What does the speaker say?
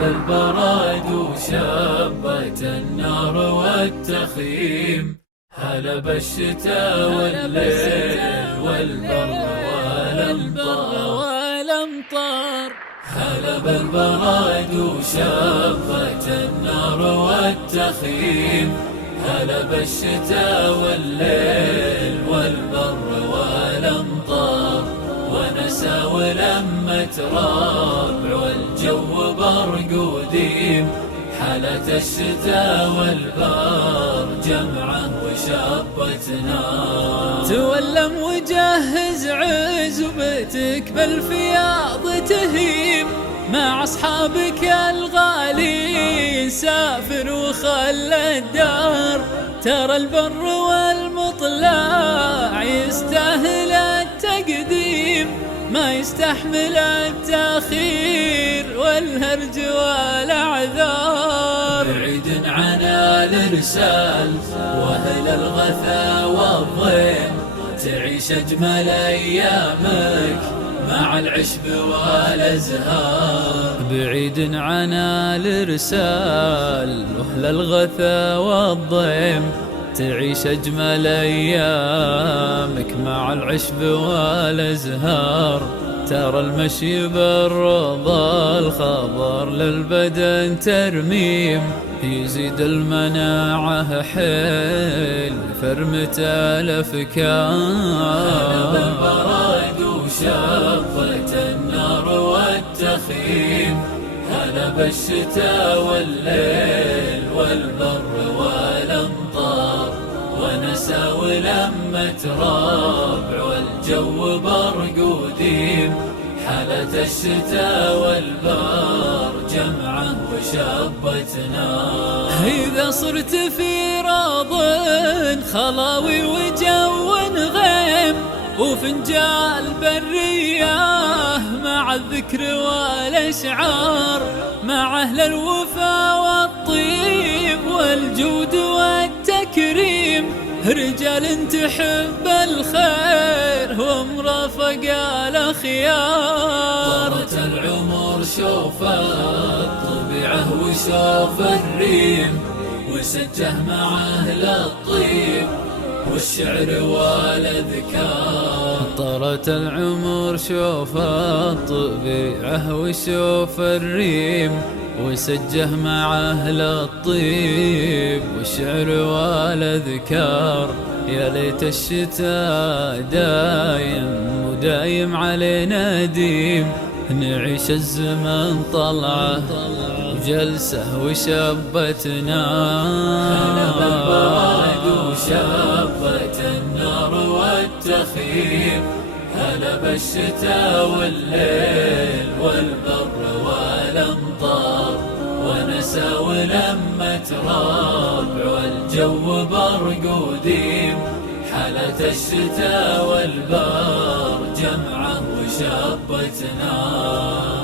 هلب البرد وشبت النار والتخييم، هلب الشتاء والليل والبر والأمطار. هلب البرد وشبت النار والتخييم، هلب الشتاء والليل والبر والأمطار. ونسى ولمة ربع والجو برق وديم، حالة الشتاء والبار جمعه وشبت نار. تولم وجهز عزبتك بالفياض تهيم، مع أصحابك الغالين سافر وخلى الدار. ترى البر والمطلع يستاهل التقديم، ما يستحمل التأخير والهرج والأعذار. بعيد عن الإرسال وأهل الغثا والضيم، تعيش أجمل أيامك مع العشب والأزهار. بعيد عن الإرسال وأهل الغثا والضيم، تعيش أجمل أيامك مع العشب والأزهار. ترى المشي بالرضا الخضر للبدن ترميم، يزيد المناعة حيل فرمة الأفكار. هلب البرد وشبت النار والتخييم، هلب الشتاء والليل والبر والأمطار. ونسى ولمة ربع والجو برق وديم، حالة الشتاء والبار جمعه وشبت نار. إذا صرت في روض خلاوي وجو غيم، وفنجال برية مع الذكر والأشعار، مع أهل الوفا والطيب والجود والتكريم. رجال تحب الخير ومرافق الأخيار. طارت العمر شوف الطبيعة وشوف الريم، وسجه مع أهل الطيب والشعر والأذكار. طارت العمر شوف الطبيعة وشوف الريم، وسجه مع أهل الطيب والشعر والأذكار. يا ليت الشتاء دايم ودايم علينا ديم، نعيش الزمن طلعه وجلسه وشبت نار. هلب البرد وشبت النار والتخييم، هلب الشتاء والليل والبر والأمطار. ونسى ولمة ربع والجو برق وديم، حالة الشتاء والبار جمعه وشبت نار.